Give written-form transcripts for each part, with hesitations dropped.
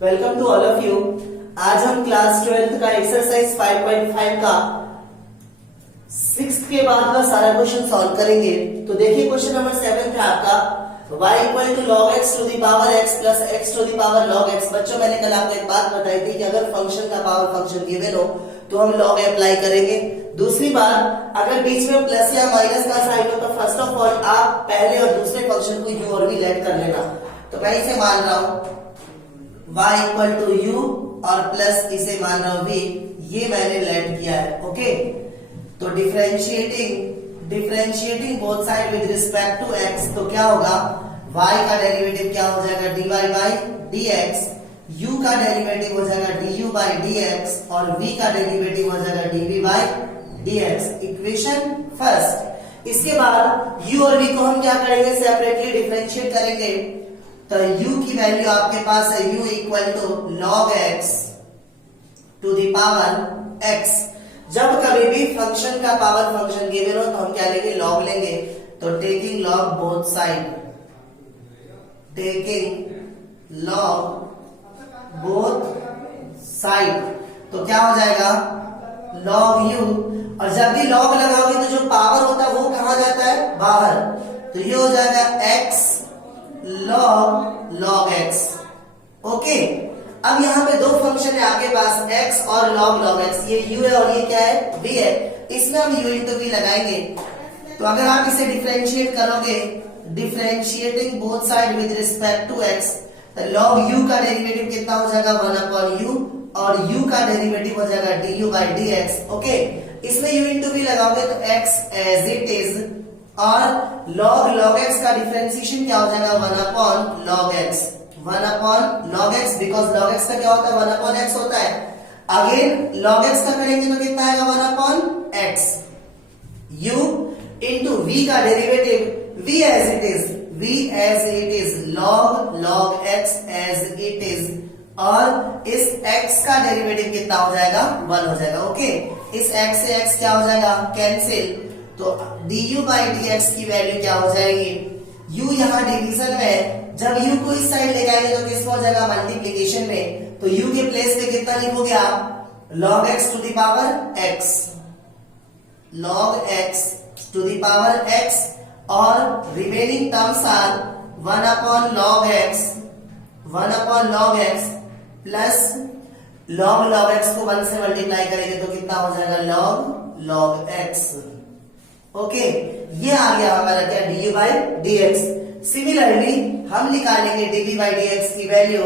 Welcome to all of you. आज हम class 12th का एक्सरसाइज 5.5 का 6th के बाद का सारा क्वेश्चन सॉल्व करेंगे। तो देखिए क्वेश्चन नंबर 7 है आपका y equal to log x to the power x plus x to the power log x। बच्चों मैंने कल आपको एक बात बताई थी कि अगर फंक्शन का पावर फंक्शन गिवन हो तो हम log अप्लाई करेंगे। दूसरी बात, अगर बीच में प्लस या माइनस का साइन हो तो फर्स्ट ऑफ ऑल आप पहले और दूसरे फंक्शन को u और v लेट कर लेना। तो मैं इसे मान रहा हूं y इक्वल टू u और प्लस इसे मान रहा हूं v, ये मैंने लेट किया है। ओके, तो differentiating both side with respect to x, तो क्या होगा, y का डेरिवेटिव क्या हो जाएगा dy बाई dx, u का डेरिवेटिव हो जाएगा du बाई dx और v का डेरिवेटिव हो जाएगा dv by dx। Equation first. इसके बाद u और v को हम क्या करेंगे, सेपरेटली डिफरेंशिएट करेंगे। तो u की वैल्यू आपके पास है u equal to log x to the power x। जब कभी भी फंक्शन का पावर फंक्शन गिवन हो तो हम क्या लेंगे, लॉग लेंगे। तो taking log both side, taking log both side, तो क्या हो जाएगा log u। और जब भी लॉग लगाओगे तो जो पावर होता है वो कहां जाता है, बाहर। तो ये हो जाएगा x log x। ओके, अब यहाँ पे दो फंक्शन है आपके पास x और log x, ये u है और ये क्या है, v है। इसमें हम u इंटू v लगाएंगे। तो अगर आप इसे डिफरेंशिएट करोगे, differentiating both side with respect to x, तो log u का डेरिवेटिव कितना हो जाएगा 1/u और u का डेरिवेटिव हो जाएगा du बाई dx। ओके, इसमें u इंटू v लगाओगे तो x एज इट इज और log x का डिफरेंशिएशन क्या हो जाएगा 1/log x, 1/log x, because log x का क्या होता है 1/x होता है। अगेन log x का करेंगे तो कितना आएगा 1/x, u इंटू v का derivative v as it is log x as it is, और इस x का डेरिवेटिव कितना हो जाएगा 1 हो जाएगा। ओके, इस x से x क्या हो जाएगा, कैंसिल। तो du बाई dx की वैल्यू क्या हो जाएगी, u यहाँ डिवीजन में है, जब u को इस साइड ले जाएंगे तो किसमें हो जाएगा, मल्टीप्लीकेशन में। तो u के प्लेस पे कितना लिखोगे आप, log x to the power x, log x to the power x, और remaining terms are 1/log x, 1/log x plus log x को 1 से मल्टीप्लाई करेंगे तो कितना हो जाएगा log x। ओके, ये आ गया हमारा क्या, du बाई dx। सिमिलरली हम निकालेंगे dv बाई dx की वैल्यू।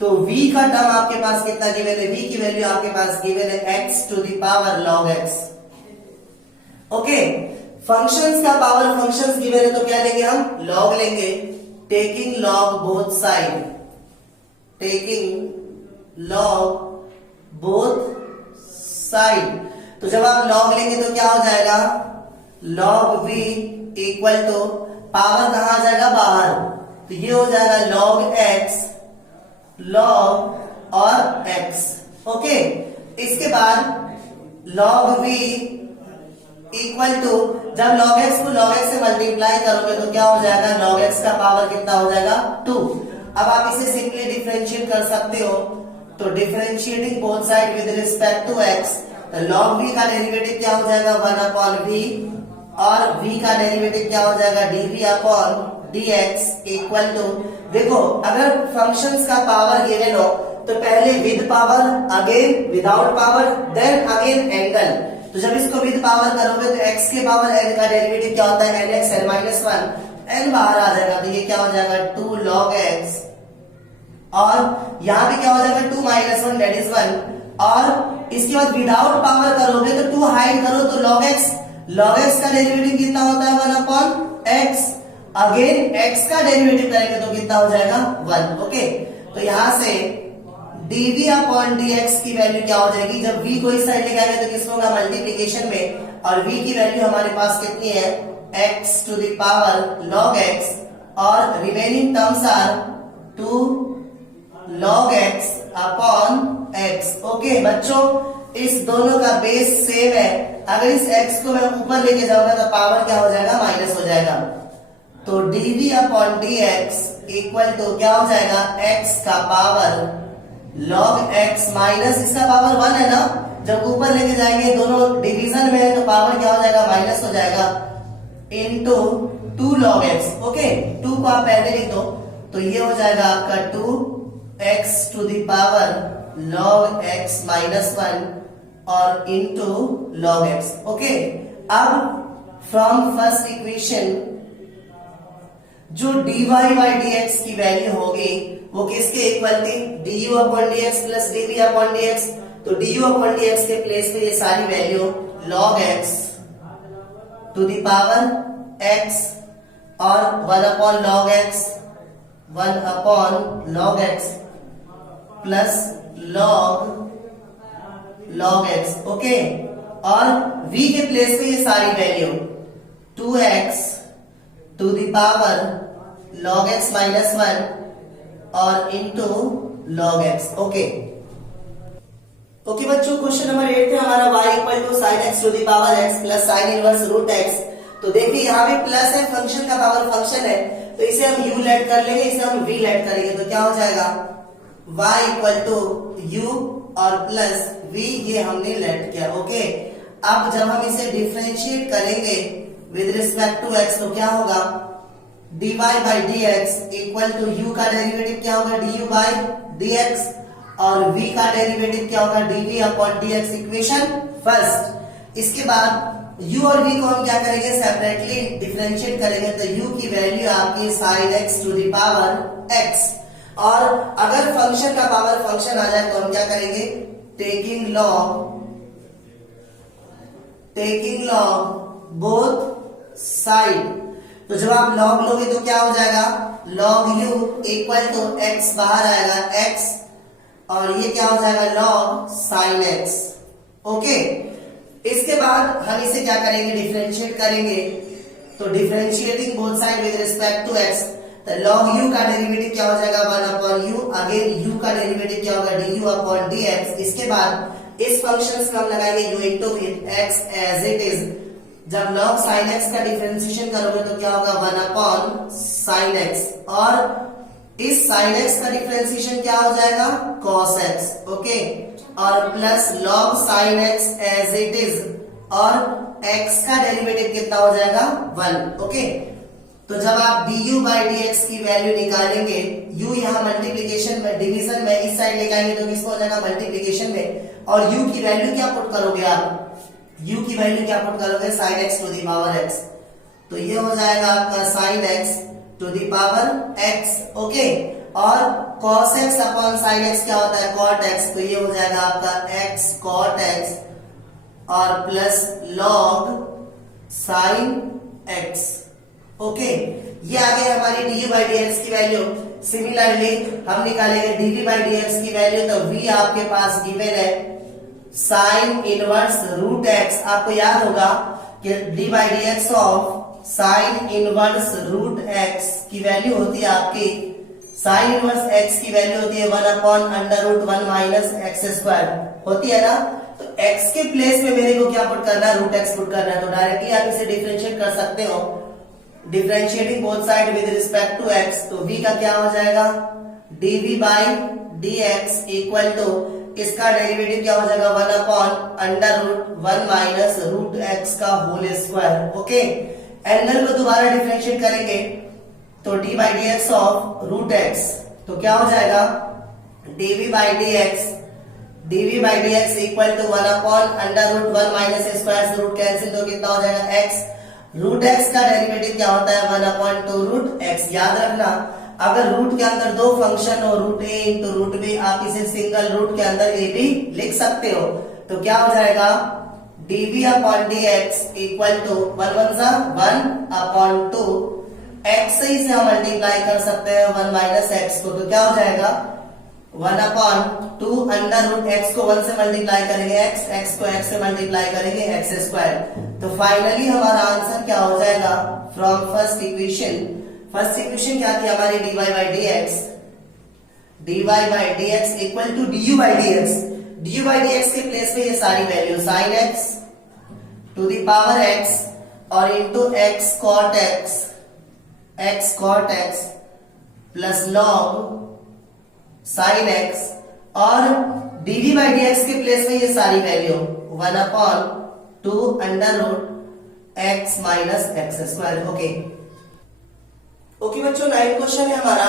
तो v का टर्म आपके पास कितना गिवन है, v की वैल्यू आपके पास गिवन है x to the power log x। Okay, functions का पावर फंक्शंस गिवन है तो क्या लेंगे हम, log लेंगे। Taking log both side, taking log both side, तो जब आप log लेंगे तो क्या हो जाएगा, log v equal to power कहां आ जाएगा, बाहर। तो ये हो जाएगा log x, log और x। ओके, इसके बाद log v इक्वल टू, जब log x को log x से मल्टीप्लाई करोगे तो क्या हो जाएगा, log x का पावर कितना हो जाएगा 2। अब आप इसे सिंपली डिफरेंशिएट कर सकते हो। तो differentiating both side with respect to x, तो log v का डेरिवेटिव क्या हो जाएगा 1/v और v का डेरिवेटिव क्या हो जाएगा dv upon dx equal to, देखो अगर फंक्शंस का पावर गिवन हो तो पहले with power, again without power, then again angle. तो जब इसको विद पावर करोगे तो x के पावर n का डेरिवेटिव क्या होता है nx, n-1, n बाहर आ जाएगा तो ये क्या हो जाएगा 2 log x, और यहाँ पे क्या हो जाएगा 2 - 1 दैट इज 1, और इसके बाद विदाउट पावर करोगे तो 2 हाइड करो तो log x का डेरिवेटिव कितना होता है 1/x, अगेन x का डेरिवेटिव करेंगे तो कितना हो जाएगा 1। ओके, तो यहां से dv अपॉन dx की वैल्यू क्या हो जाएगी, जब v को इस साइड लेके आएंगे तो किसमें होगा, मल्टीप्लीकेशन में, और v की वैल्यू हमारे पास कितनी है x to the power log x, और remaining terms are 2 log x upon x। Okay बच्चों, इस दोनों का बेस सेम है, अगर इस x को मैं ऊपर लेके जाऊंगा तो पावर क्या हो जाएगा, माइनस हो जाएगा। तो dv upon dx equal to क्या हो जाएगा x का पावर log x माइनस इसका पावर 1 है ना, जब ऊपर लेके जाएंगे दोनों डिवीजन में है तो पावर क्या हो जाएगा माइनस हो जाएगा इनटू 2 log x। ओके 2 को आप पहले लिख दो तो ये हो जाएगा आपका 2x to the power log x minus 1 और इनटू log x। ओके अब फ्रॉम फर्स्ट इक्वेशन जो dy बाई dx की वैल्यू होगी वो किसके इक्वल थी, du upon dx plus dv upon dx। तो du अपॉन dx के प्लेस पे ये सारी value log x to the power x और 1 upon log x 1 upon log x plus log x। Okay और v के प्लेस पे ये सारी value 2x to the power log x minus 1 और इनटू log x। ओके बच्चों question number 8 है हमारा y equal to sin x to the power x plus sin inverse root x। तो देखिए यहाँ पे प्लस है, फंक्शन का पावर फंक्शन है तो इसे हम u लेट कर लेंगे, इसे हम v लेट करेंगे तो क्या हो जाएगा y इक्वल टू u और प्लस v, ये हमने लेट किया। ओके अब जब हम इसे डिफरेंशिएट करेंगे विद रिस्पेक्ट टू x तो क्या होगा dy by dx equal to u का डेरिवेटिव क्या होगा du बाई dx और v का डेरिवेटिव क्या होगा dv upon dx equation first. इसके बाद u और v को हम क्या करेंगे सेपरेटली डिफरेंशिएट करेंगे तो u की वैल्यू आपकी sin x to the power x और अगर फंक्शन का पावर फंक्शन आ जाए तो हम क्या करेंगे टेकिंग log बोथ साइड। तो जब आप log लोगे तो क्या हो जाएगा log u equal to x बाहर आएगा x और ये क्या हो जाएगा log sin x। ओके इसके बाद हम इसे क्या करेंगे डिफरेंशिएट करेंगे तो differentiating both side with respect to x तो log u का डेरिवेटिव क्या हो जाएगा 1 अपॉन u, अगेन u का डेरिवेटिव क्या होगा du अपॉन dx। इसके बाद इस फंक्शन में हम लगाएंगे u into x as it is. जब log sin x का डिफरेंशिएशन करोगे तो क्या होगा 1 अपॉन sin x और इस sin x का डिफरेंशिएशन क्या हो जाएगा cos x। ओके और plus log sin x as it is और x का डेरिवेटिव कितना हो जाएगा 1। ओके तो जब आप du बाई dx की वैल्यू निकालेंगे u यहाँ मल्टीप्लीकेशन में डिवीजन में इस साइड लेके आएंगे तो किसको हो जाएगा मल्टीप्लीकेशन में और u की वैल्यू क्या पुट करोगे आप u की वैल्यू क्या पुट करोगे sin x to the power x तो ये हो जाएगा आपका sin x to the power x। Okay और cos x upon sin x क्या होता है cot x तो ये हो जाएगा आपका x cot x और plus log sin x। Okay ये आ गई हमारी du बाई dx की वैल्यू। सिमिलरली हम निकालेंगे dv बाई dx की वैल्यू तो v आपके पास गिवन है साइन इनवर्स रूट x। आपको याद होगा कि d by d x of sine inverse root x की वैल्यू होती है आपकी साइन इनवर्स x की वैल्यू होती है 1 upon under root 1 minus x square होती है ना। तो x के प्लेस में मेरे को क्या पुट करना है रूट x पुट करना है तो डायरेक्टली आप इसे डिफरेंशिएट कर सकते हो differentiating both side with respect to x तो v का क्या हो जाएगा dv by dx equal to इसका डेरिवेटिव क्या हो जाएगा 1 upon under root 1 minus root x का होल स्क्वायर। ओके एंगल को दोबारा डिफरेंशिएट करेंगे तो d by d x of root x तो क्या हो जाएगा dv by d x equal to 1 upon under root 1 minus square से रूट कैंसिल तो कितना हो जाएगा x। रूट x का डेरिवेटिव क्या होता है 1 अपॉन 2 रूट x। याद रखना अगर रूट के अंदर दो फंक्शन हो root a into root b आप इसे सिंगल रूट के अंदर a भी लिख सकते हो तो क्या हो जाएगा dv upon dx equal to 1 1 upon 2 x से इसे हम मल्टीप्लाई कर सकते हैं 1 माइनस एक्स को तो क्या हो जाएगा 1 अपॉन 2 अंडर रूट x को 1 से मल्टीप्लाई करेंगे x को x से मल्टीप्लाई करेंगे एक्स स्क्वायर। तो फाइनली हमारा आंसर क्या हो जाएगा फ्रॉम फर्स्ट इक्वेशन क्या थी हमारी dy by dx equal to du by dx के प्लेस पे ये सारी value sin x to the power x और into x cot x plus log sine x, और dv बाई dx के प्लेस में ये सारी value 1/2 under root x minus x square. Okay बच्चों, 9 क्वेश्चन है हमारा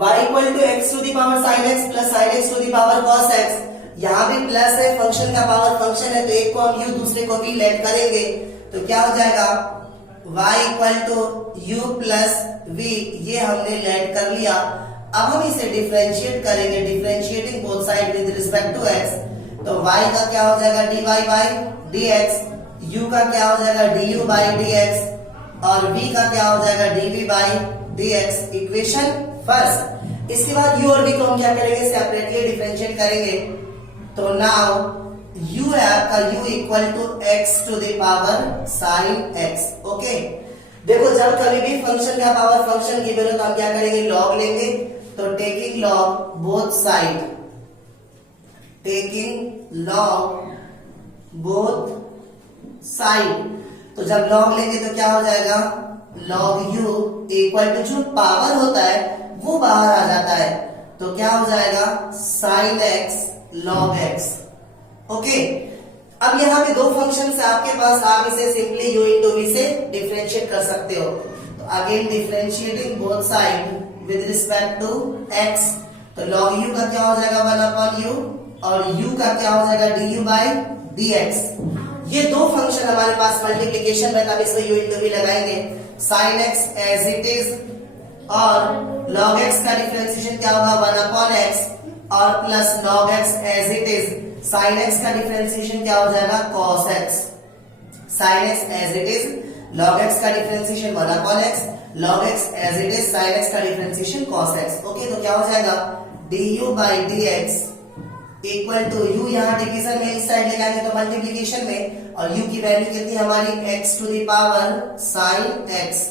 y equal to x to the power sine x plus sine x to the power cos x. यहाँ भी प्लस है, फंक्शन का पावर फंक्शन है, तो एक को हम u दूसरे को v लेट करेंगे तो क्या हो जाएगा y equal to u plus v, ये हमने लेट कर लिया। अब हम इसे डिफरेंशिएट करेंगे, differentiating both side with respect to x, तो y का क्या हो जाएगा dy बाई dx, u का क्या हो जाएगा du बाई dx, और v का क्या हो जाएगा dv by dx। Equation first. इसके बाद u और v को हम क्या करेंगे, सेपरेटली डिफरेंशिएट करेंगे। तो नाउ u है आपका u equal to x to the power sine x। Okay, देखो जब कभी भी फंक्शन का पावर फंक्शन गिवन हो तो हम क्या करेंगे, लॉग लेंगे। तो taking log both side, taking log both side, तो जब लॉग लेंगे तो क्या हो जाएगा लॉग u इक्वल टू जो पावर होता है वो बाहर आ जाता है, तो क्या हो जाएगा sine x log x। Okay, अब यहाँ पे दो फंक्शन है आपके पास, आप इसे सिंपली u इंटू v से डिफरेंशिएट कर सकते हो। तो again differentiating both side with respect to x, तो log u का क्या हो जाएगा 1/u, और u का क्या हो जाएगा du बाई dx। ये दो फंक्शन हमारे पास मल्टीप्लीकेशन में, तब इसमें u इंटू v लगाएंगे। Sine x as it is, और log x का डिफरेंशिएशन क्या होगा 1/x, और plus log x as it is, sin x का डिफरेंशिएशन क्या हो जाएगा cos x, sin x as it is, log x का differentiation 1/x, log x as it is, sin x का डिफरेंशिएशन cos x। ओके, तो क्या हो जाएगा du by dx equal to u, यहाँ डिवीजन में इस साइड ले जाएंगे तो मल्टीप्लीकेशन में, और u की वैल्यू कितनी हमारी x to the power sin x,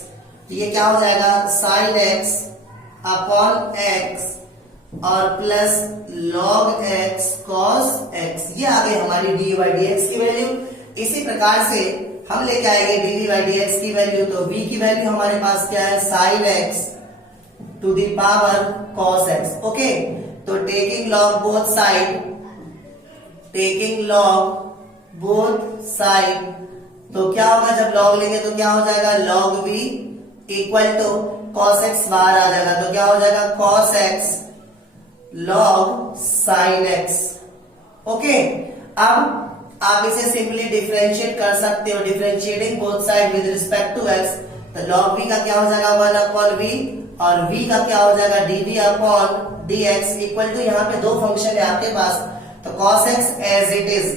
तो ये क्या हो जाएगा sin x अपॉन x, और plus log x cos x, ये आ गई हमारी du बाई dx की वैल्यू। इसी प्रकार से हम लेके आएंगे dv बाई dx की वैल्यू, तो v की वैल्यू हमारे पास क्या है sin x to the power cos x। Okay, तो taking log both side, taking log both side, तो क्या होगा जब log लेंगे तो क्या हो जाएगा log v equal to cos x बाहर आ जाएगा, तो क्या हो जाएगा cos x log sin x। Okay, अब आप इसे सिंपली डिफरेंशिएट कर सकते हो, differentiating both side with respect to x, तो log v का क्या हो जाएगा 1/v, और v का क्या हो जाएगा dv upon dx equal to, यहाँ पे दो फंक्शन है आपके पास, तो cos x as it is,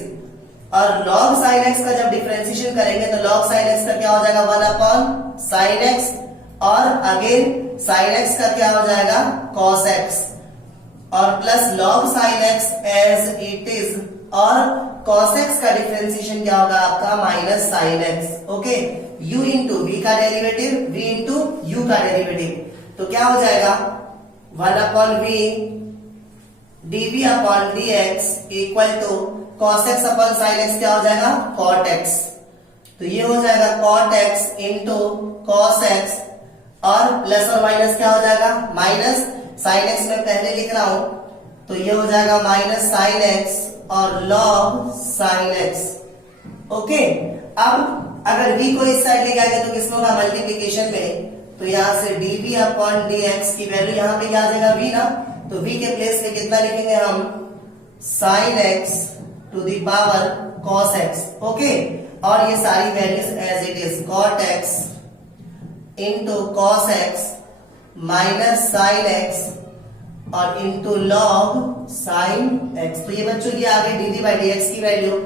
और log sin x का जब डिफरेंशिएशन करेंगे तो log sin x का क्या हो जाएगा 1/sin x, और अगेन sin x का क्या हो जाएगा cos x, और plus log sin x as it is, और cos x का डिफरेंशिएशन क्या होगा आपका minus sin x। Okay, u into v का डेरिवेटिव, v इंटू u का डेरिवेटिव, तो क्या हो जाएगा 1/v dv upon dx equal to cos x upon sin x क्या हो जाएगा cot x, तो ये हो जाएगा cot x into cos x, और प्लस और माइनस क्या हो जाएगा माइनस, sin x में पहले लिख रहा हूं, तो ये हो जाएगा माइनस sin x और log sin x। ओके, अब अगर v को इस साइड ले जाएंगे तो किसमें होगा मल्टीप्लीकेशन में, तो यहां से dv अपॉन dx की वैल्यू यहाँ पे आ जाएगा v ना, तो v के प्लेस में कितना लिखेंगे हम sin x to the power cos x। Okay, और ये सारी values as it is cot x into cos x minus sin x और इंटू log sin x। तो ये बच्चों की आ गई dv बाई dx की वैल्यू,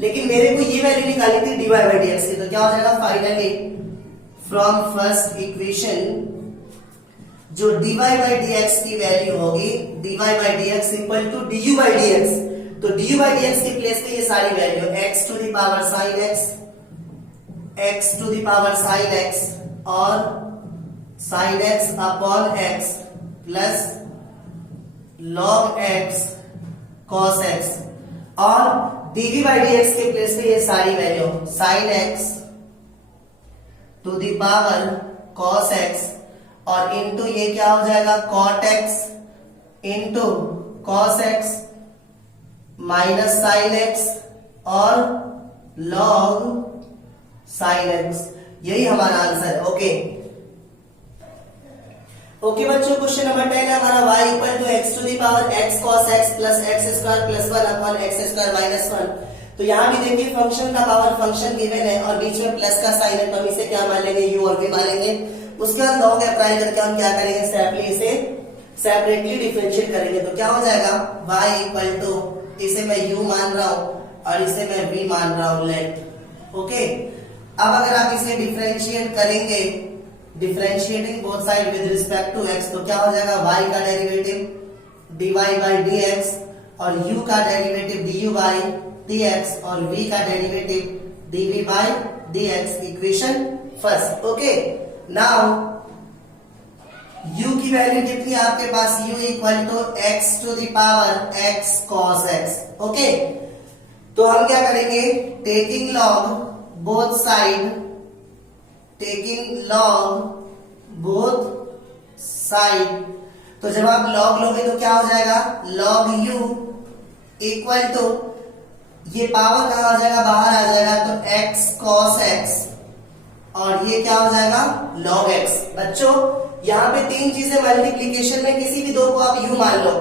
लेकिन मेरे को ये वैल्यू निकाली थी dy बाई dx की, तो क्या हो जाएगा फाइनली फ्रॉम फर्स्ट इक्वेशन जो dy बाई dx की वैल्यू होगी dy by dx equal to du by dx, तो du बाई dx के प्लेस पे ये सारी value x to the power sin x, x to the power sin x, और sin x upon x plus log x cos x, और dv by dx के place पे ये सारी value sin x to the power cos x, और into ये क्या हो जाएगा cot x into cos x minus sin x और log sin x, यही हमारा आंसर है। ओके बच्चों, क्वेश्चन नंबर 10 है हमारा y equal to x to the power x cos x plus x square plus 1 upon x square minus 1। तो यहाँ भी देखिए फंक्शन का पावर फंक्शन गिवन है और बीच में प्लस का साइन है, तो हम इसे क्या मान लेंगे, u और v मान लेंगे। उसके बाद लॉग अप्लाई करके हम क्या करेंगे, सेपरेटली इसे सेपरेटली डिफरेंशिएट करेंगे। तो क्या हो जाएगा, y इक्वल टू, इसे मैं u मान रहा हूं और इसे मैं v मान रहा हूं, लेट। ओके, अब अगर आप इसे डिफरेंशिएट करेंगे, differentiating both side with respect to x, तो क्या हो जाएगा, y का डेरिवेटिव dy बाई dx और u का डेरिवेटिव du बाई dx और v का derivative dv by dx, equation first. Okay, now u की वैल्यू कितनी है आपके पास, u equal to x to the power x cos x। Okay, तो हम क्या करेंगे, taking log both side, taking log both side, तो जब आप log लोगे तो क्या हो जाएगा, log u इक्वल टू, ये पावर कहां आ जाएगा, बाहर आ जाएगा, तो x cos x और ये क्या हो जाएगा, log x। बच्चों यहाँ पे तीन चीजें मल्टीप्लीकेशन में, किसी भी दो को आप u मान लो,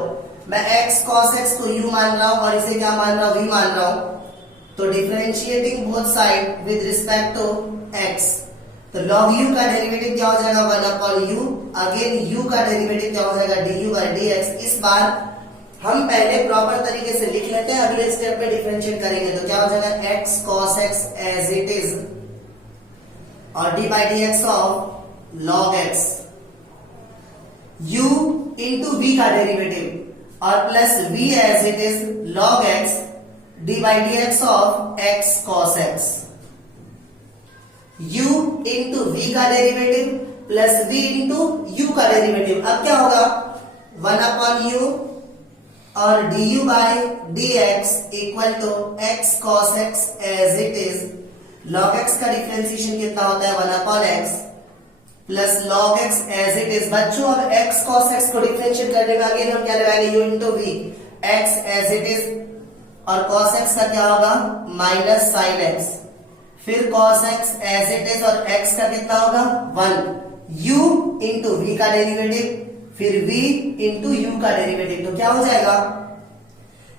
मैं x cos x को u मान रहा हूं और इसे क्या मान रहा हूं, v मान रहा हूं। तो differentiating both side with respect to x, तो log u का डेरिवेटिव क्या हो जाएगा, 1 अपॉन u, अगेन u का डेरिवेटिव क्या हो जाएगा, du बाई dx। इस बार हम पहले प्रॉपर तरीके से लिख लेते हैं, अगले स्टेप में डिफरेंशिएट करेंगे। तो क्या हो जाएगा, x cos x as it is और d by dx of log x, u into v का डेरिवेटिव और plus v as it is log x d by dx of x cos x, u into v का derivative plus v into u का derivative. अब क्या होगा, 1 upon u और du by dx equal to x cos x as it is, log x का differentiation कितना होता है, 1 upon x plus log x as it is. बच्चों अब x cos x को डिफरेंशिएट करने में अगेन हम क्या लगाएंगे, u into v, x as it is और cos x का क्या होगा, माइनस sin x, फिर cos x as it is और x का कितना होगा, 1, u इंटू v का डेरिवेटिव, फिर v इंटू u का डेरिवेटिव। तो क्या हो जाएगा,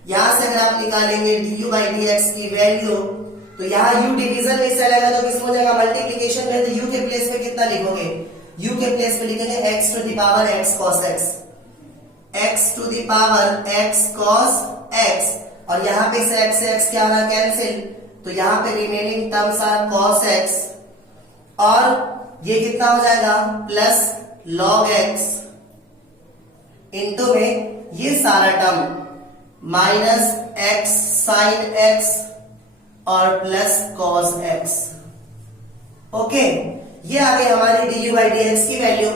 यहां से अगर आप निकालेंगे du बाई dx की वैल्यू, तो यहाँ u डिवीजन में चलेगा तो किस हो जाएगा, मल्टीप्लिकेशन में, तो u के प्लेस में कितना लिखोगे, u के प्लेस में लिखेंगे x to the power x cos x, x to the power x cos x, और यहाँ पे से x क्या होगा, कैंसिल, तो यहाँ पे remaining terms are cos x और ये कितना हो जाएगा, प्लस log x इंटू में ये सारा term minus x sin x और प्लस cos x। ओके, ये आ गई हमारी du बाई dx की वैल्यू।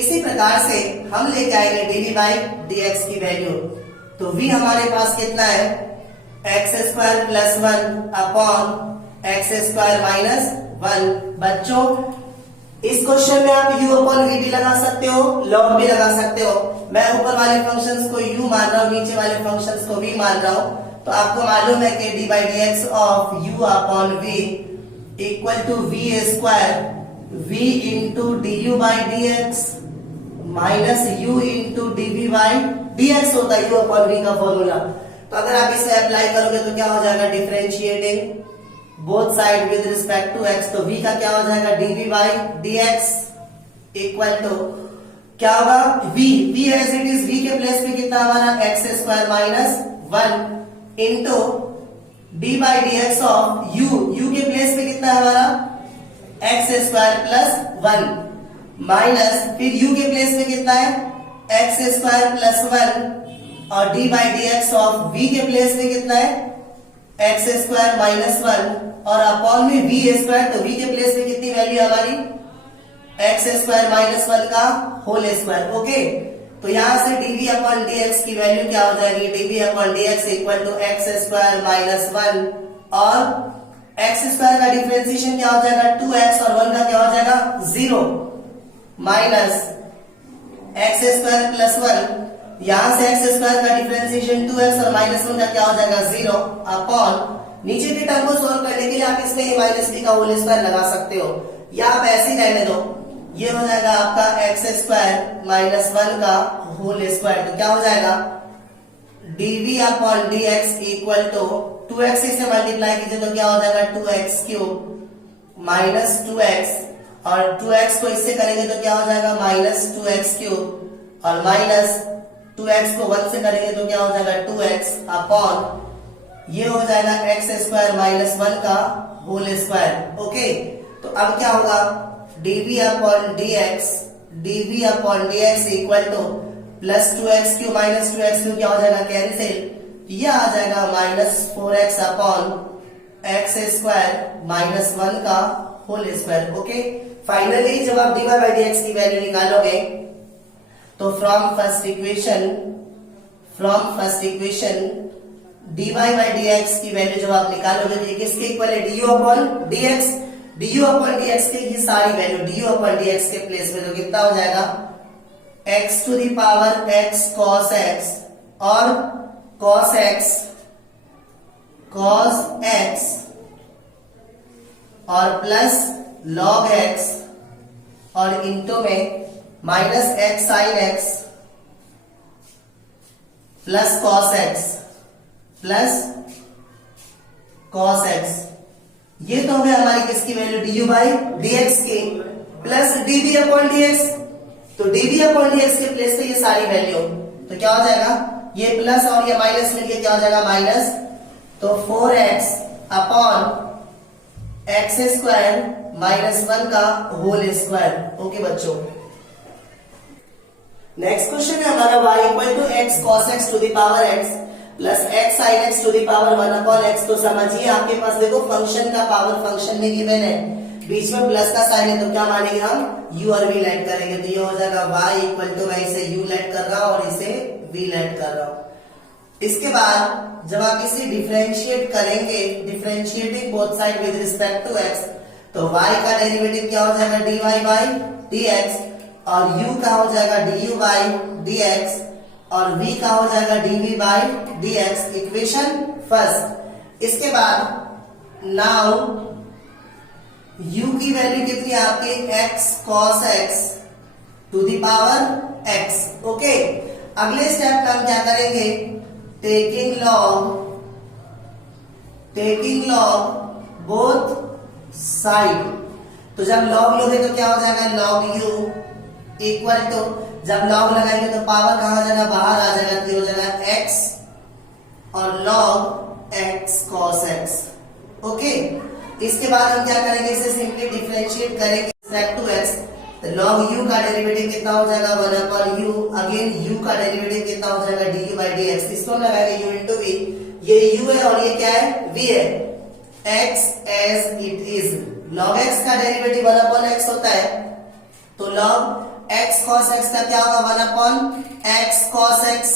इसी प्रकार से हम लेके आएंगे dv बाई dx की वैल्यू। तो v हमारे पास कितना है, x square plus 1 upon x square minus 1। बच्चों इस क्वेश्चन में आप u अपॉन v भी लगा सकते हो, log भी लगा सकते हो। मैं ऊपर वाले फंक्शंस को u मान रहा हूँ, नीचे वाले फंक्शंस को v मान रहा हूँ। तो आपको मालूम है कि d by dx of u upon v equal to v square, v into du by dx minus u into dv by dx होता है u अपॉन v का फॉर्मूला। तो अगर आप इसे अप्लाई करोगे तो क्या हो जाएगा, differentiating both side with respect to x, तो v का क्या हो जाएगा, dv by dx equal to क्या होगा, v as it is, v के प्लेस में कितना हमारा x square minus 1 into d by dx of u के प्लेस में कितना है हमारा, x स्क्वायर प्लस 1 माइनस, फिर u के प्लेस में कितना है, x स्क्वायर प्लस 1 और d by dx of v के प्लेस में कितना है, x स्क्वायर माइनस 1 और अपॉन में v स्क्वायर, तो v के प्लेस में कितनी वैल्यू हमारी, x स्क्वायर माइनस 1 का होल स्क्वायर। ओके, तो यहां से dv अपॉन dx की वैल्यू क्या हो जाएगी, dv upon dx equal to x square minus 1 और x स्क्वायर का डिफरेंशिएशन क्या हो जाएगा, 2x और 1 का क्या हो जाएगा, 0 माइनस एक्स स्क्वायर प्लस 1, यहां से एक्स स्क्वायर का डिफरेंशिएशन 2x और माइनस 1 का क्या हो जाएगा 0 अपॉन नीचे की टर्म को सॉल्व करने के लिए आप इसमें a माइनस b का होल स्क्वायर लगा सकते हो, या आप ऐसे ही रहने दो, ये हो जाएगा आपका एक्स स्क्वायर माइनस 1 का होल स्क्वायर। तो क्या हो जाएगा dv upon dx equal to 2x से मल्टीप्लाई कीजिए तो क्या हो जाएगा 2x क्यूब माइनस 2x, और 2x को इससे करेंगे तो क्या हो जाएगा माइनस 2x क्यूब, और माइनस 2x को 1 से करेंगे तो क्या हो जाएगा 2x अपॉन ये हो जाएगा एक्स स्क्वायर माइनस 1 का होल स्क्वायर। ओके, तो अब क्या होगा dv upon dx equal two plus 2x cube minus 2x cube क्या हो जाएगा कैंसिल, ये आ जाएगा minus 4x upon x square minus 1 का होल स्क्वायर। ओके, फाइनली जब आप dy बाई dx की वैल्यू निकालोगे तो from first equation dy by dx की वैल्यू जब आप निकालोगे तो ये किसके इक्वल है du अपॉन dx के ये सारी वैल्यू du अपॉन dx के प्लेस में तो कितना हो जाएगा x to the power x cos x और cos x और प्लस log x और इंटू में minus x sin x plus cos x, ये तो हो गया हमारी किसकी वैल्यू du बाई dx की, प्लस dv अपॉन dx, तो dv अपॉन dx के प्लेस पे ये सारी वैल्यू, तो क्या हो जाएगा ये प्लस और ये माइनस मिलके क्या हो जाएगा माइनस, तो 4x upon x square minus 1 का होल स्क्वायर। ओके बच्चों, नेक्स्ट क्वेश्चन है हमारा y equal to x cos x to the power x plus x sine x to the power 1 upon x। तो समझिए आपके पास देखो फंक्शन का पावर फंक्शन में गिवन है, बीच में प्लस का साइन है, तो क्या मानेंगे हम u और v लेट करेंगे, तो ये हो जाएगा y इक्वल टू मैं इसे u लेट कर रहा हूं और इसे v लेट कर रहा हूं। इसके बाद जब आप इसे डिफरेंशिएट करेंगे, differentiating both side with respect to x, तो y का डेरिवेटिव क्या हो जाएगा dy बाई dx, और u का हो जाएगा du बाई dx, और v का हो जाएगा dv by dx, equation first. इसके बाद नाउ u की वैल्यू कितनी है आपकी x cos x to the power x। Okay, अगले स्टेप में हम क्या करेंगे, टेकिंग लॉग बोथ साइड, तो जब लॉग लोगे तो क्या हो जाएगा log u इक्वल टू, जब लॉग लगाएंगे तो पावर कहां आ जाएगा बाहर आ जाएगा, तो हो जाएगा x और log x cos x। Okay, इसके बाद हम क्या करेंगे, इसे सिंपली डिफरेंशिएट करेंगे रिस्पेक्ट टू x, तो log u का डेरिवेटिव कितना हो जाएगा 1 अपॉन u, अगेन u का डेरिवेटिव कितना हो जाएगा du बाई dx, इसको हम लगाएंगे u इंटू v, ये u है और ये क्या है v है, x as it is, log x का डेरिवेटिव 1 अपॉन x होता है, तो log x cos x का क्या होगा 1 upon x cos x।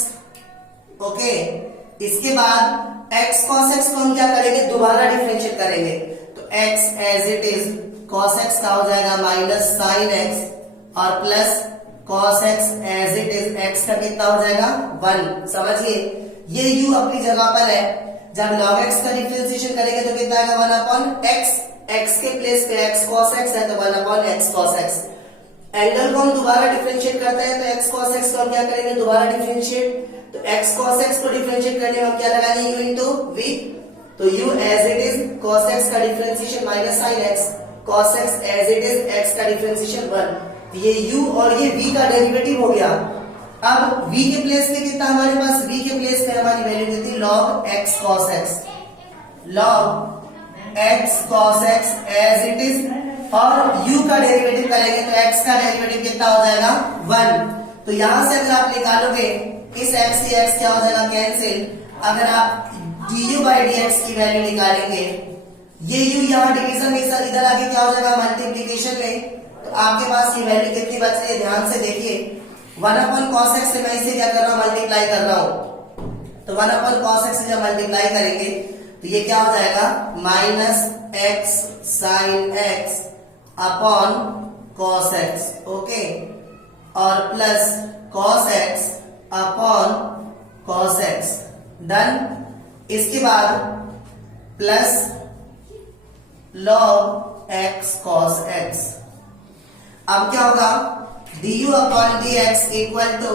Okay, इसके बाद x cos x को हम क्या करेंगे, दोबारा डिफरेंशिएट करेंगे, तो x as it is cos x का हो जाएगा माइनस sin x और plus cos x as it is x का कितना हो जाएगा 1। समझिए ये u अपनी जगह पर है, जब log x का डिफरेंशिएशन करेंगे तो कितना आएगा 1 अपॉन x के प्लेस पे x cos x है तो 1 upon x cos x। Angle को हम दोबारा डिफरेंशिएट करते हैं, तो x cos x को हम क्या करेंगे दोबारा डिफरेंशिएट, तो x cos x को डिफरेंशिएट करने में हम क्या लगाएंगे u इंटू v, तो u as it is cos x का differentiation minus sin x, cos x as it is x का डिफरेंशिएशन 1, तो ये u और ये v का डेरिवेटिव हो गया। अब v के प्लेस पे कितना हमारे पास, v के प्लेस पे हमारी वैल्यू कितनी log x cos x, log x cos x as it is, और u का डेरिवेटिव करेंगे तो x का डेरिवेटिव कितना हो जाएगा 1, तो यहां से अगर आप निकालोगे इस x से x क्या हो जाएगा कैंसिल, अगर आप du बाई dx की वैल्यू निकालेंगे, ये u यहाँ डिवीजन में सर इधर आके क्या हो जाएगा मल्टीप्लीकेशन में, तो आपके पास ये वैल्यू कितनी बच रही है ध्यान से देखिए, 1 अपॉन cos x से मैं इसे क्या कर रहा हूँ मल्टीप्लाई कर रहा हूँ, तो 1 अपॉन cos x से जब मल्टीप्लाई करेंगे तो ये क्या हो जाएगा minus x sin x upon cos x। Okay, और plus cos x upon cos x। Done. इसके बाद plus log x cos x। अब क्या होगा, du upon dx equal to,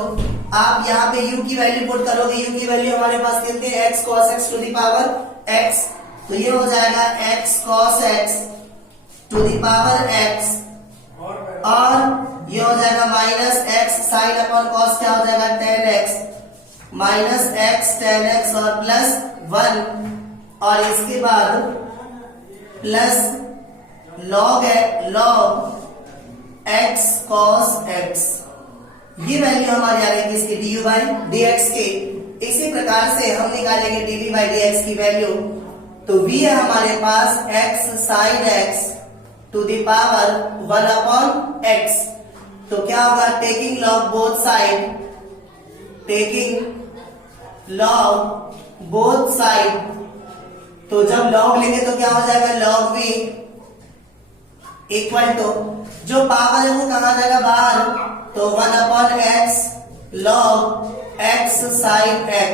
आप यहाँ पे u की वैल्यू पुट करोगे, u की वैल्यू हमारे पास कितनी है, x cos x to the power x, तो ये हो जाएगा x cos x to the power x, और ये हो जाएगा minus x sine upon cos, क्या हो जाएगा tan x minus x tan x और प्लस 1, और इसके बाद plus log x cos x। ये वैल्यू हमारी आ गई किसकी, du बाई dx की। इसी प्रकार से हम निकालेंगे dv बाई dx की वैल्यू, तो v है हमारे पास x sin x to the power 1 upon x, तो क्या होगा, taking log both side, taking log both side, तो जब log लेंगे तो क्या हो जाएगा, log v इक्वल टू, जो पावर है वो कहां जाएगा, बाहर, तो 1 upon x log x sin x।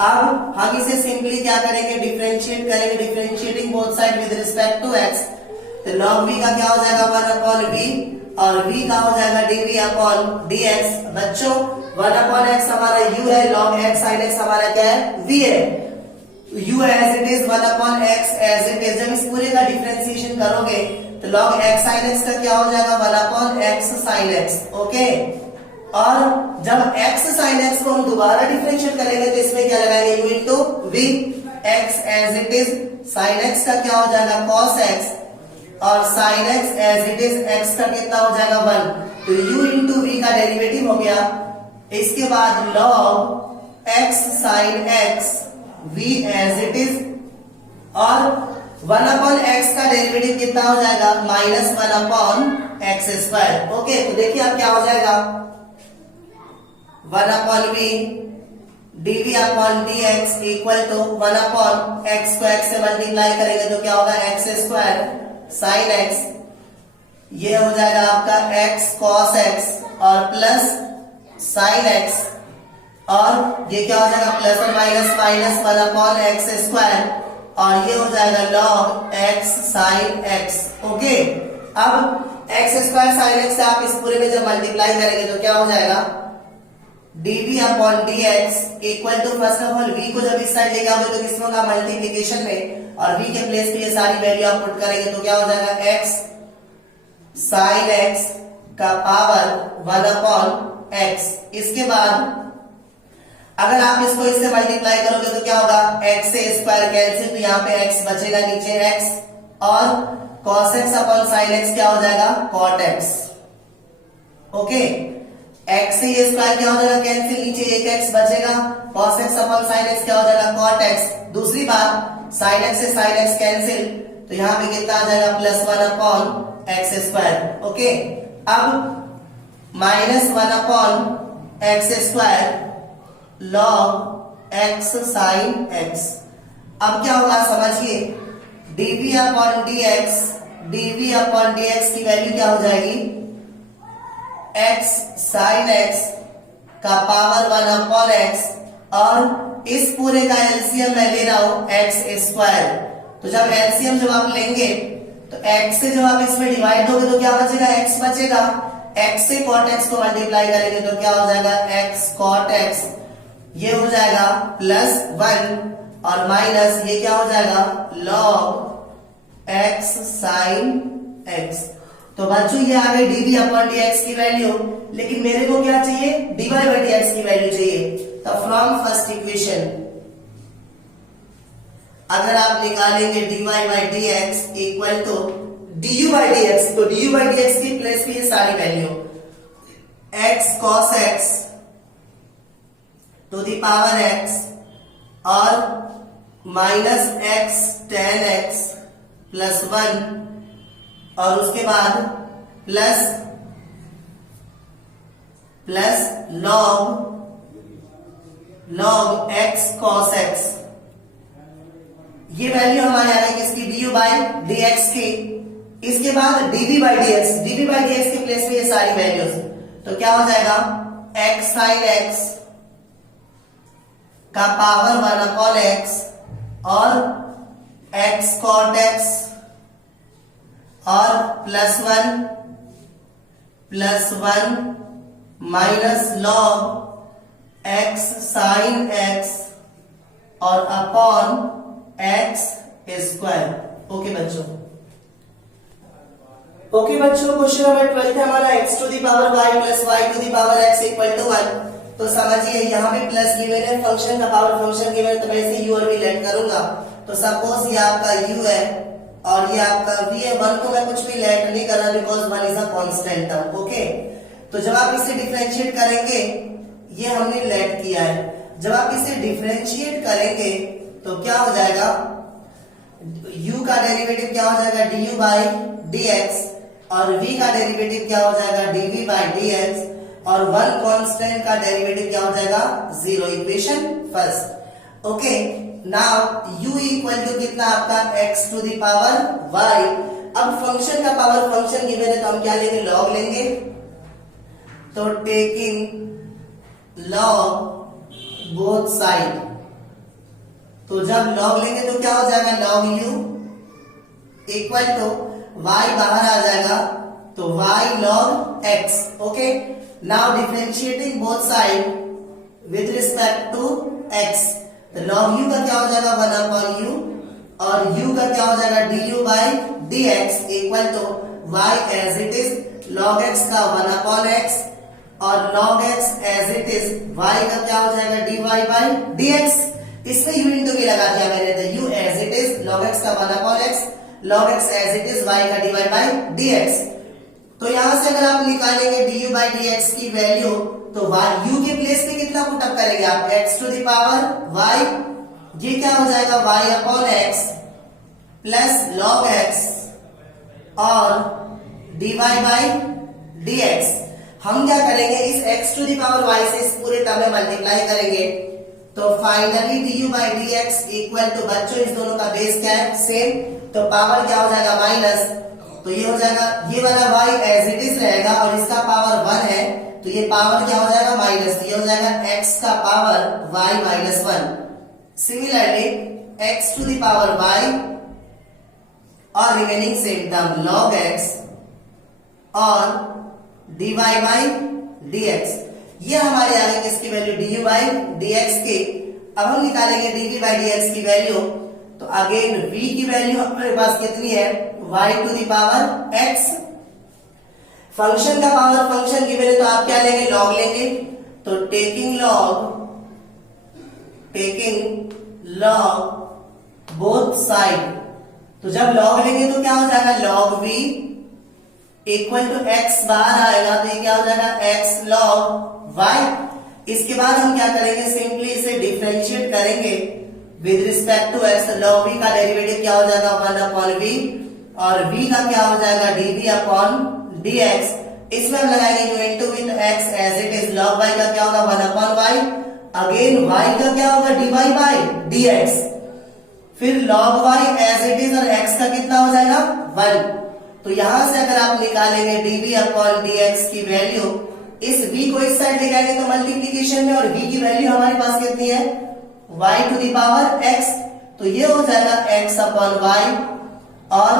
अब हम इसे सिंपली क्या करेंगे, डिफरेंशिएट करेंगे, differentiating both side with respect to x, तो log v का क्या हो जाएगा 1 अपॉन v, और v का हो जाएगा dv अपॉन dx। बच्चों 1 अपॉन x हमारा u है, log x sin x हमारा क्या है, v है, u as it is 1 upon x as it is. जब इस पूरे का डिफरेंशिएशन करोगे तो log x sin x का क्या हो जाएगा, 1 upon x sin x। Okay, और जब x sin x को हम दोबारा डिफरेंशिएट करेंगे तो इसमें क्या लगाएंगे, u into v, x as it is sin x का क्या हो जाएगा, cos x, और sin x as it is x का कितना हो जाएगा 1, तो u इंटू v का डेरिवेटिव हो गया। इसके बाद log x sin x v as it is, और 1 अपॉन x का डेरिवेटिव कितना हो जाएगा, minus 1 upon x square. Okay, तो देखिए अब क्या हो जाएगा, 1 upon v dv upon dx equal to 1 upon x को x से मल्टीप्लाई करेंगे तो क्या होगा, एक्स स्क्वायर साइन x, ये हो जाएगा आपका x cos x और प्लस साइन x, और ये क्या हो जाएगा, प्लस और minus minus 1 upon x square, और ये हो जाएगा log x sin x। Okay, अब x स्क्वायर sin x से आप इस पूरे में जब मल्टीप्लाई करेंगे तो क्या हो जाएगा, dv upon dx equal to, first of all v को जब इस साइड लेके आओगे तो किसमें होगा, मल्टीप्लिकेशन में, और v के प्लेस पे ये सारी वैल्यू आप पुट करेंगे तो क्या हो जाएगा, x sin x का पावर 1 अपॉन x। इसके बाद अगर आप इसको इससे मल्टीप्लाई करोगे तो क्या होगा, x से स्क्वायर कैंसिल, तो यहाँ पे x बचेगा नीचे x, और cos x upon sin x क्या हो जाएगा, cot x। ओके, x से ये स्क्वायर क्या हो जाएगा, कैंसिल, नीचे एक x बचेगा, cos x upon sin x क्या हो जाएगा, cot x। दूसरी बात, sin x से sin x कैंसिल, तो यहाँ पे कितना आ जाएगा, plus 1 upon x square. Okay, अब minus 1 upon x square log x sin x। अब क्या होगा, समझिए, dv upon dx, dv upon dx की वैल्यू क्या हो जाएगी, x sin x का पावर 1 अपॉन x, और इस पूरे का एलसीएम मैं ले रहा हूं x स्क्वायर, तो जब एलसीएम जब आप लेंगे तो x से जब आप इसमें डिवाइड दोगे तो क्या बचेगा, x बचेगा, x से cot x को मल्टीप्लाई करेंगे तो क्या हो जाएगा, x cot x, ये हो जाएगा प्लस 1, और माइनस ये क्या हो जाएगा, log x sin x। तो बच्चों ये आ गई dv अपॉन dx की वैल्यू, लेकिन मेरे को क्या चाहिए, dy बाई dx की वैल्यू चाहिए। तो फ्रॉम फर्स्ट इक्वेशन अगर आप निकालेंगे dy by dx equal to du by dx, तो du बाई dx की प्लेस पे ये सारी value, x cos x to the power x, और minus x tan x plus 1, और उसके बाद plus log x cos x। ये वैल्यू हमारे आ गई किसकी, du बाई dx की। इसके बाद dv by dx, dv by dx के प्लेस पे ये सारी वैल्यूज, तो क्या हो जाएगा x sin x का पावर 1 अपॉन x और x cot x और +1 minus log x sin x और अपॉन x स्क्वायर। ओके बच्चों, क्वेश्चन नंबर 12 है हमारा x to the power y plus y to the power x equal to 1। तो समझिए यहाँ पे प्लस गिवन है, फंक्शन का पावर फंक्शन गिवन है, तो मैं इसे u और v लेट करूंगा। तो सपोज ये आपका u है और ये आपका v है। 1 को मैं कुछ भी लेट नहीं कर रहा because 1 is a constant term. Okay, तो जब आप इसे डिफरेंशिएट करेंगे, ये हमने लेट किया है, जब आप इसे डिफरेंशिएट करेंगे तो क्या हो जाएगा, u का डेरिवेटिव क्या हो जाएगा du बाई dx और v का डेरिवेटिव क्या हो जाएगा dv बाई dx और 1 कांस्टेंट का डेरिवेटिव क्या हो जाएगा 0। Equation first. Okay, now u equal to कितना आपका x to the power y। अब फंक्शन का पावर फंक्शन गिवन है तो हम क्या लेंगे, लॉग लेंगे। तो टेकिंग लॉग बोथ साइड, तो जब लॉग लेंगे तो क्या हो जाएगा log u equal to y बाहर आ जाएगा तो y log x। Okay, now differentiating both side with respect to x, तो log u का क्या हो जाएगा 1 अपॉन u और u का क्या हो जाएगा du by dx equal to y as it is log x का 1 अपॉन x और log x as it is y का क्या हो जाएगा dy बाई dx। इसमें u इंटू v लगा दिया मैंने, तो u as it is log x का 1 upon x log x as it is y का dy बाई dx। तो यहां से अगर आप निकालेंगे du बाई dx की वैल्यू तो u के प्लेस पे कितना पुट अप करेंगे आप, x to the power y, ये क्या हो जाएगा y upon x plus log x और dy बाई dx। हम क्या करेंगे, इस x to the power y से इस पूरे टर्म में मल्टीप्लाई करेंगे तो finally du by dx equal to, बच्चों इस दोनों का बेस क्या है सेम, तो पावर क्या हो जाएगा माइनस, तो ये हो जाएगा ये वाला y एज इट इज रहेगा और इसका पावर 1 है तो ये पावर क्या हो जाएगा माइनस, तो ये हो जाएगा x का power y minus 1। Similarly x to the power y और remaining same term log x और dy बाई dx, ये हमारे आगे किसकी वैल्यू du बाई dx की। अब हम निकालेंगे dv बाई dx की वैल्यू, तो अगेन v की वैल्यू हमारे पास कितनी है y to the power x। Function का पावर फंक्शन गिवन है तो आप क्या लेंगे, लॉग लेंगे। तो टेकिंग लॉग बोथ साइड, तो जब लॉग लेंगे तो क्या हो जाएगा log v equal to x बाहर आएगा तो ये क्या हो जाएगा x log y। इसके बाद हम क्या करेंगे, सिंपली इसे डिफरेंशिएट करेंगे with respect to x। log v का डेरिवेटिव क्या हो जाएगा 1 अपॉन v और v का क्या हो जाएगा dv अपॉन dx। इसमें हम लगाएंगे u into with x as it is, log y का क्या होगा 1 अपॉन y, अगेन y का क्या होगा dy बाई dx, फिर log y as it is और x का कितना हो जाएगा 1। तो यहां से अगर आप निकालेंगे dv अपॉन dx की वैल्यू, इस v को इस साइड ले जाएंगे तो मल्टीप्लीकेशन में, और v की वैल्यू हमारे पास कितनी है y to the power x, तो ये हो जाएगा x अपॉन y और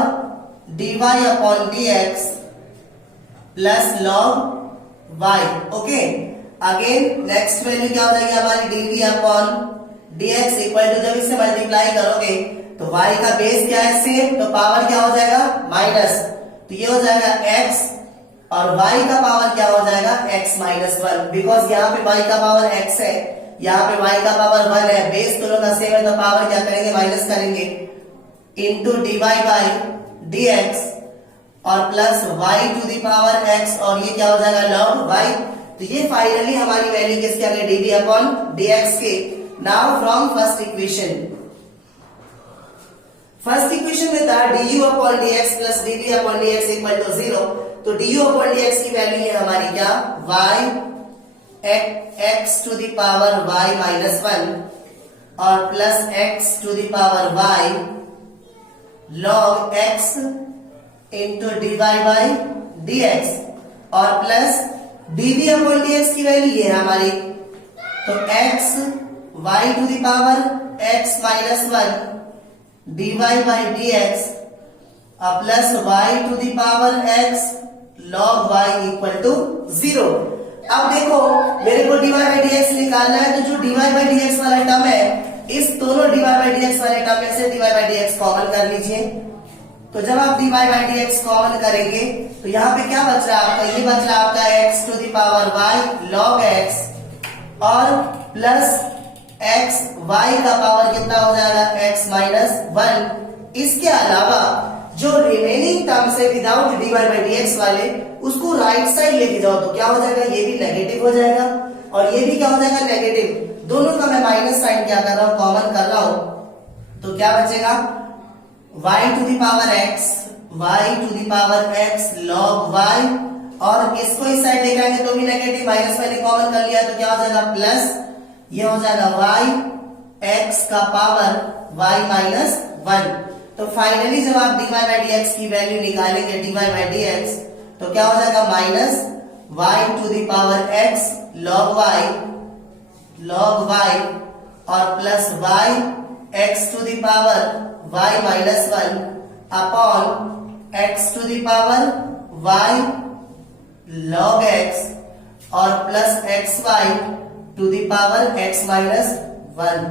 dy upon dx plus log y। Okay, again next value क्या हो जाएगी हमारी dv upon dx equal to, जब इससे मल्टीप्लाई करोगे तो y का बेस क्या है सेम, तो पावर क्या हो जाएगा माइनस, तो ये हो जाएगा x और y का पावर क्या हो जाएगा x माइनस 1, बिकॉज यहाँ पे y का पावर x है, यहाँ पे y का पावर 1 है, बेस दोनों का सेम है तो पावर क्या करेंगे माइनस करेंगे इंटू dy बाई dx और plus y to the power x और ये क्या हो जाएगा log y। तो ये फाइनली हमारी वैल्यू किसकी आ गई dv अपॉन dx के। नाउ फ्रॉम फर्स्ट इक्वेशन में था du upon dx plus dv upon dx equal to 0, तो du अपॉन dx की वैल्यू है हमारी क्या y x to the power y minus 1 और plus x to the power y log x into dy by dx और plus dv upon dx की value ये है हमारी, तो x y to the power x minus 1 dy by dx plus y to the power x log y equal to 0। अब देखो मेरे को dy बाई dx निकालना है, तो जो dy बाई dx वाला टर्म है, इस दोनों dy बाई dx वाले टर्म में से dy बाई dx कॉमन कर लीजिए। तो जब आप dy बाई dx कॉमन करेंगे तो यहाँ पे क्या बच रहा है आपका, ये बच रहा है आपका x to the power y log x और प्लस x y का पावर कितना हो जाएगा x माइनस 1। इसके अलावा जो रिमेनिंग टर्म्स है विदाउट dy बाई dx वाले, उसको राइट साइड लेके जाओ तो क्या हो जाएगा, ये भी नेगेटिव हो जाएगा और ये भी क्या हो जाएगा नेगेटिव। दोनों का मैं माइनस साइन क्या कर रहा हूं, कॉमन कर रहा हूं, तो क्या बचेगा y to the power x log y और इसको इस साइड लेकर आएंगे तो भी नेगेटिव, माइनस वाले कॉमन कर लिया तो क्या हो जाएगा प्लस, ये हो जाएगा y x का पावर y माइनस 1। तो फाइनली जब आप dy बाई dx की वैल्यू निकालेंगे dy बाई dx तो क्या हो जाएगा minus y to the power x log y और plus y x to the power y minus 1 upon x to the power y log x और plus xy to the power x minus 1।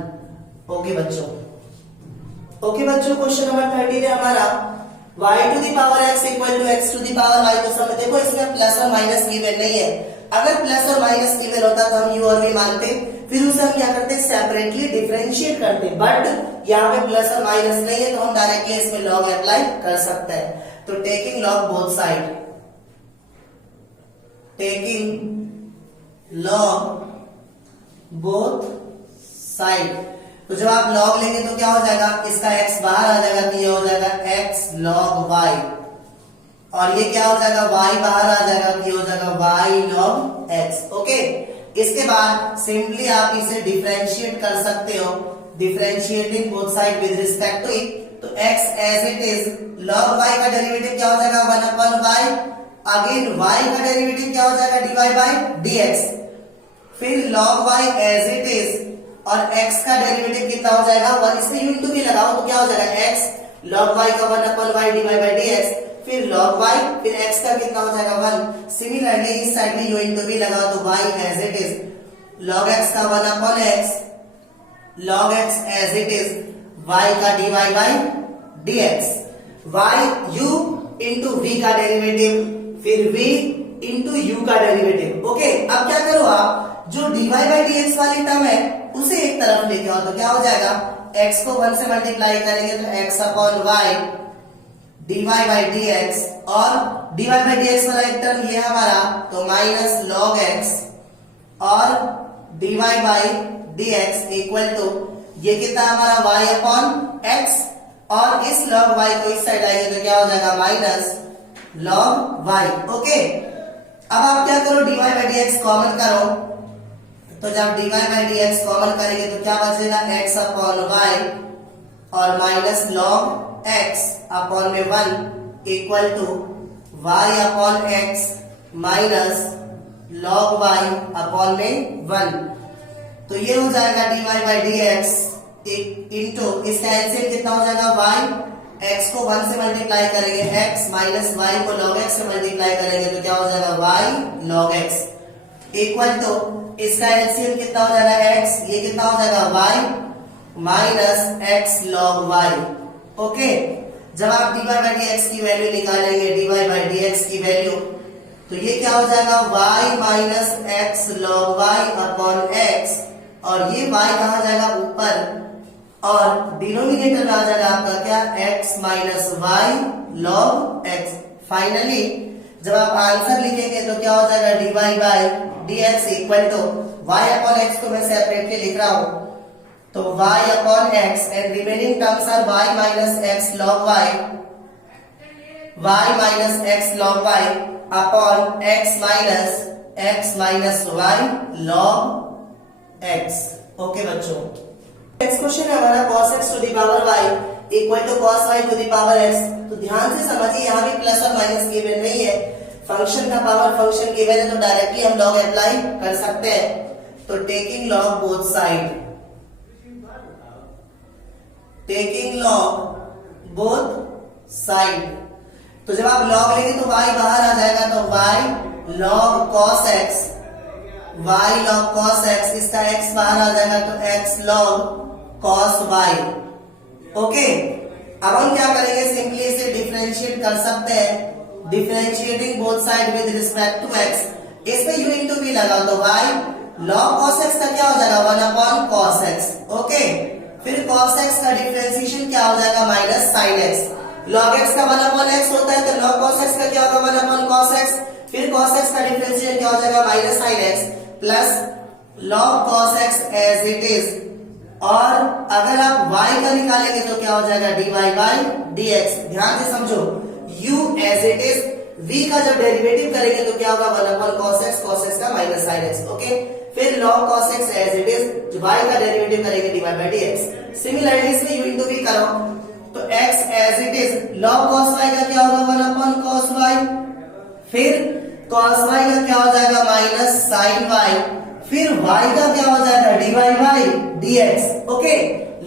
Okay बच्चों, question number 30 है हमारा y to the power x equal to x to the power y को समय। देखो इसमें plus और minus given नहीं है, अगर प्लस और माइनस गिवन होता तो हम u और v मानते, फिर उसे हम क्या करते सेपरेटली डिफरेंशिएट करते, बट यहाँ पे प्लस और माइनस नहीं है तो हम डायरेक्टली इसमें लॉग अप्लाई कर सकते हैं। तो टेकिंग लॉग बोथ साइड, तो जब आप लॉग लेंगे तो क्या हो जाएगा, इसका x बाहर आ जाएगा तो ये हो जाएगा x log y और ये क्या हो जाएगा y बाहर आ जाएगा तो ये हो जाएगा y log x। ओके, इसके बाद सिंपली आप इसे डिफरेंशिएट कर सकते हो, differentiating both side with respect to it. तो x as it is log y का डेरिवेटिव क्या हो जाएगा 1 अपॉन y, अगेन y का डेरिवेटिव क्या हो जाएगा dy बाई dx, फिर log y as it is और x का डेरिवेटिव कितना हो जाएगा 1, इसमें u इंटू भी लगाओ तो क्या हो जाएगा x log y का 1 upon y dy by dx, फिर log y फिर x का कितना हो जाएगा 1। सिमिलरली इस साइड में u इंटू भी लगाओ तो y as it is log x का 1 upon x log x as it is y का dy by dx, y u into v का डेरिवेटिव फिर v इंटू u का डेरिवेटिव। ओके, अब क्या करो आप जो dy बाई dx वाली टर्म है उसे एक तरफ लेके आओ तो क्या हो जाएगा, x को 1 से मल्टीप्लाई करेंगे तो x upon y dy by dx और dy बाई dx वाला एक टर्म ये हमारा तो माइनस log x और dy by dx equal to ये कितना हमारा y अपॉन x और इस log y को इस साइड आएंगे तो क्या हो जाएगा माइनस log y। ओके, अब आप क्या करो dy बाई dx कॉमन करो, तो जब dy बाई dx कॉमन करेंगे तो क्या बचेगा x अपॉन y और माइनस log x अपॉन में 1 equal to y upon x minus log y upon में 1। तो ये हो जाएगा dy बाई dx इंटू इसका एलसीएम कितना हो जाएगा y, x को 1 से मल्टीप्लाई करेंगे x माइनस y को log x से मल्टीप्लाई करेंगे तो क्या हो जाएगा y log x equal to इसका एलसीएम कितना हो जाएगा x, ये कितना हो जाएगा y minus x log y। Okay, जब आप dy बाई dx की वैल्यू निकालेंगे dy बाई dx की वैल्यू तो ये क्या हो जाएगा y minus x log y upon x और ये y कहा जाएगा ऊपर और डिनोमिनेटर में आ जाएगा आपका क्या x minus y log x। Finally जब आप आंसर लिखेंगे तो क्या हो जाएगा dy by dx equal to y upon x को मैं सेपरेटली लिख रहा हूं तो y upon x and remaining terms are y minus x log y minus x log y upon x minus y log x। Okay बच्चों, next question है हमारा cos x to the power y equal to cos y to the power x। तो ध्यान से समझिए, यहाँ भी plus और माइनस गिवन नहीं है, फंक्शन का पावर फंक्शन गिवन है तो डायरेक्टली हम लॉग अप्लाई कर सकते हैं। तो taking log both side, taking log both side, तो जब आप लॉग लेंगे तो y बाहर आ जाएगा, तो y log cos x, y log cos x, इसका x बाहर आ जाएगा तो x log cos y। Okay, अब हम क्या करेंगे, सिंपली इसे डिफरेंशिएट कर सकते हैं, differentiating both side with respect to x। इसमें u इंटू v लगा तो y log cos x का क्या हो जाएगा 1 अपॉन cos x। ओके, फिर cos x का डिफरेंशिएशन क्या हो जाएगा minus sin x। log x का 1 अपॉन x होता है तो log cos x का क्या होगा 1 अपॉन cos x, फिर cos x का डिफरेंशिएशन क्या हो जाएगा minus sin x plus log cos x as it is, और अगर आप y का निकालेंगे तो क्या हो जाएगा dy बाई dx। ध्यान से समझो, u as it is, v का जब डेरिवेटिव करेंगे तो क्या होगा 1 अपॉन cos x का माइनस sin x। ओके, फिर log cos x as it is, y का डेरिवेटिव करेंगे dy बाई dx। सिमिलरली इसमें u इंटू v करो तो x as it is, log cos y का क्या होगा 1 अपॉन cos y, फिर cos y का क्या हो जाएगा माइनस sin y, फिर y का क्या हो जाएगा dy by dx। Okay,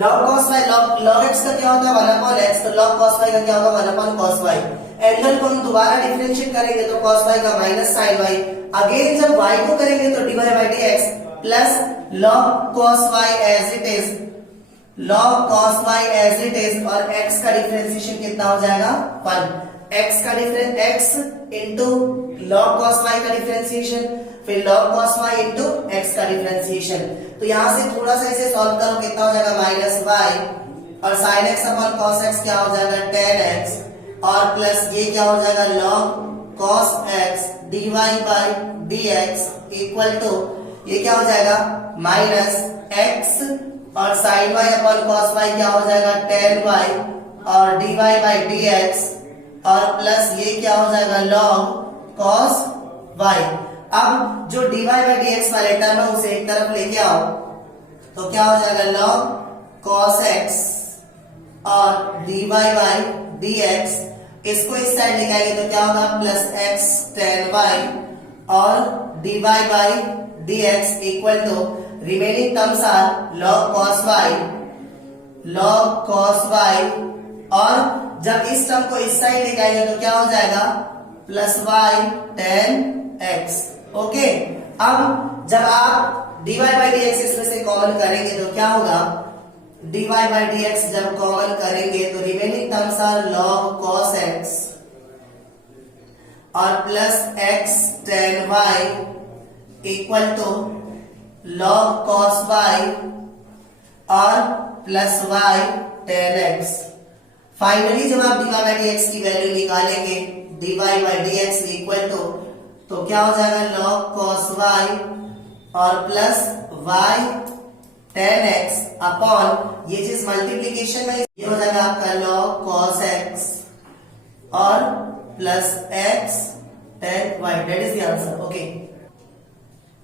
log cos y, log x का क्या होता है 1 अपॉन x, तो log cos y का क्या होगा 1 अपॉन cos y। एंगल को हम दोबारा डिफरेंशिएट करेंगे तो cos y का माइनस sin y, अगेन जब y को करेंगे तो dy by dx plus log cos y as it is, log cos y as it is, और x का डिफरेंशिएशन कितना हो जाएगा 1, x का difference x into log cos y का डिफरेंशिएशन, फिर log cos y into x का differentiation. तो यहां से थोड़ा सा इसे सॉल्व करो, कितना हो जाएगा माइनस y, और sin x upon cos x क्या हो जाएगा tan x, और प्लस ये क्या हो जाएगा log cos x dy by dx equal to, ये क्या हो जाएगा माइनस x, और sin y upon cos y क्या हो जाएगा tan y, और dy बाई dx, और प्लस ये क्या हो जाएगा log cos y। अब जो dy बाई dx वाले टर्म है उसे एक तरफ लेके आओ तो क्या हो जाएगा log cos x और dy बाई dx, इसको इस साइड लेके आएंगे तो क्या होगा प्लस x tan y और dy by dx equal to, remaining terms are log cos y, log cos y, और जब इस टर्म को इस साइड लेके आएंगे तो क्या हो जाएगा plus y tan x। Okay, अब जब आप dy बाई dx इसमें से कॉमन करेंगे तो क्या होगा, dy बाई dx जब कॉमन करेंगे तो remaining terms are log cos x और plus x tan y equal to log cos y और plus y tan x। Finally जब आप dy बाई dx की वैल्यू निकालेंगे dy by dx equal to, तो क्या हो जाएगा log cos y और plus y tan x upon, ये चीज मल्टीप्लीकेशन में, ये हो जाएगा आपका log cos x और plus x tan y, that is the answer. Okay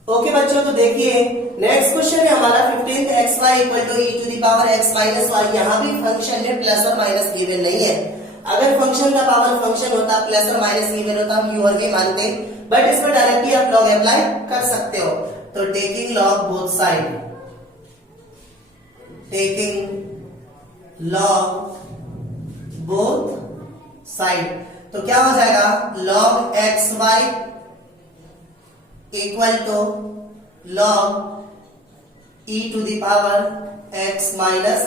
okay बच्चों, तो देखिए नेक्स्ट क्वेश्चन है हमारा 15 xy equal to e to the power x minus y। यहाँ भी फंक्शन है प्लस और माइनस गिवन नहीं है, अगर फंक्शन का पावर फंक्शन होता प्लस और माइनस गिवन होता हम यू और v मानते, बट इस पर डायरेक्टली आप लॉग अप्लाई कर सकते हो। तो taking log both side, taking log both side, तो क्या हो जाएगा log xy equal to log e to the power x minus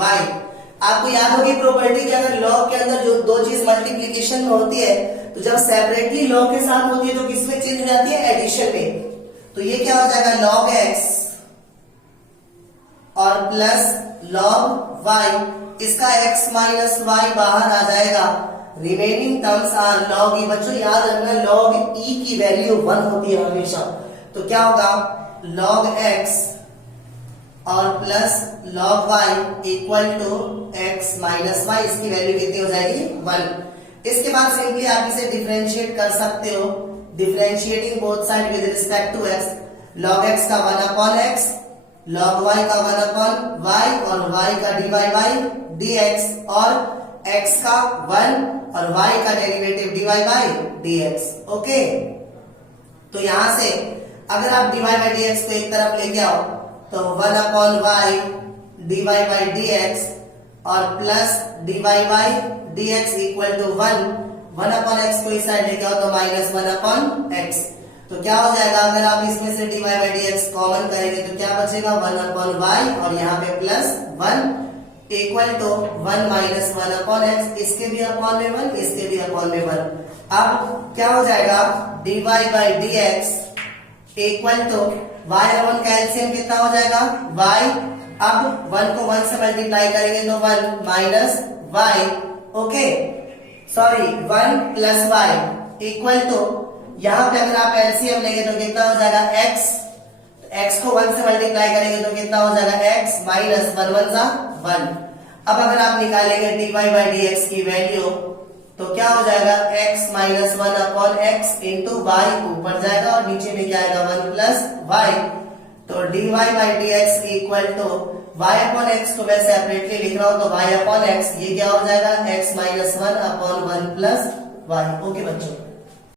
y। आपको याद होगी प्रॉपर्टी कि अगर log के अंदर जो दो चीज मल्टीप्लीकेशन में होती है तो जब सेपरेटली log के साथ होती है तो किसमें चेंज हो जाती है, एडिशन में। तो ये क्या हो जाएगा log x और प्लस log y, इसका x माइनस y बाहर आ जाएगा, remaining terms are log e। बच्चों याद रखना log e की वैल्यू 1 होती है हमेशा, तो क्या होगा log x और plus log y equal to x minus y, इसकी वैल्यू कितनी हो जाएगी 1। इसके बाद सिंपली आप इसे डिफरेंशिएट कर सकते हो, differentiating both side with respect to x, log x का 1 अपॉन x, log y का 1 अपॉन y और y का dy बाई dx, और x का 1 और y का derivative dy by dx। Okay, तो यहां से अगर आप dy बाई dx को एक तरफ लेके आओ तो 1 upon y dy by dx और plus dy by dx equal to 1 upon x को इस साइड लेके आओ तो माइनस 1 अपॉन x। तो क्या हो जाएगा, अगर आप इसमें से dy बाई dx कॉमन करेंगे तो क्या बचेगा, 1 अपॉन y और यहाँ पे plus 1 equal to 1 minus 1 upon x। इसके भी अपॉन में 1, इसके भी अपॉन में 1। अब क्या हो जाएगा, dy by dx equal to y upon का एलसीएम कितना हो जाएगा, y। अब 1 को 1 से मल्टीप्लाई करेंगे तो 1 minus y, okay sorry 1 plus y equal to, यहाँ पे अगर आप एलसीएम लेंगे तो कितना हो जाएगा x, x को 1 से मल्टीप्लाई करेंगे तो कितना हो जाएगा x माइनस 1 1 जा 1। अब अगर आप निकालेंगे dy बाई dx की वैल्यू तो क्या हो जाएगा, x minus 1 upon x into y ऊपर जाएगा और नीचे में क्या आएगा 1 प्लस y। तो dy by dx equal to y upon x को मैं सेपरेटली लिख रहा हूं तो y अपॉन x, ये क्या हो जाएगा x minus 1 upon 1 plus y। Okay बच्चों।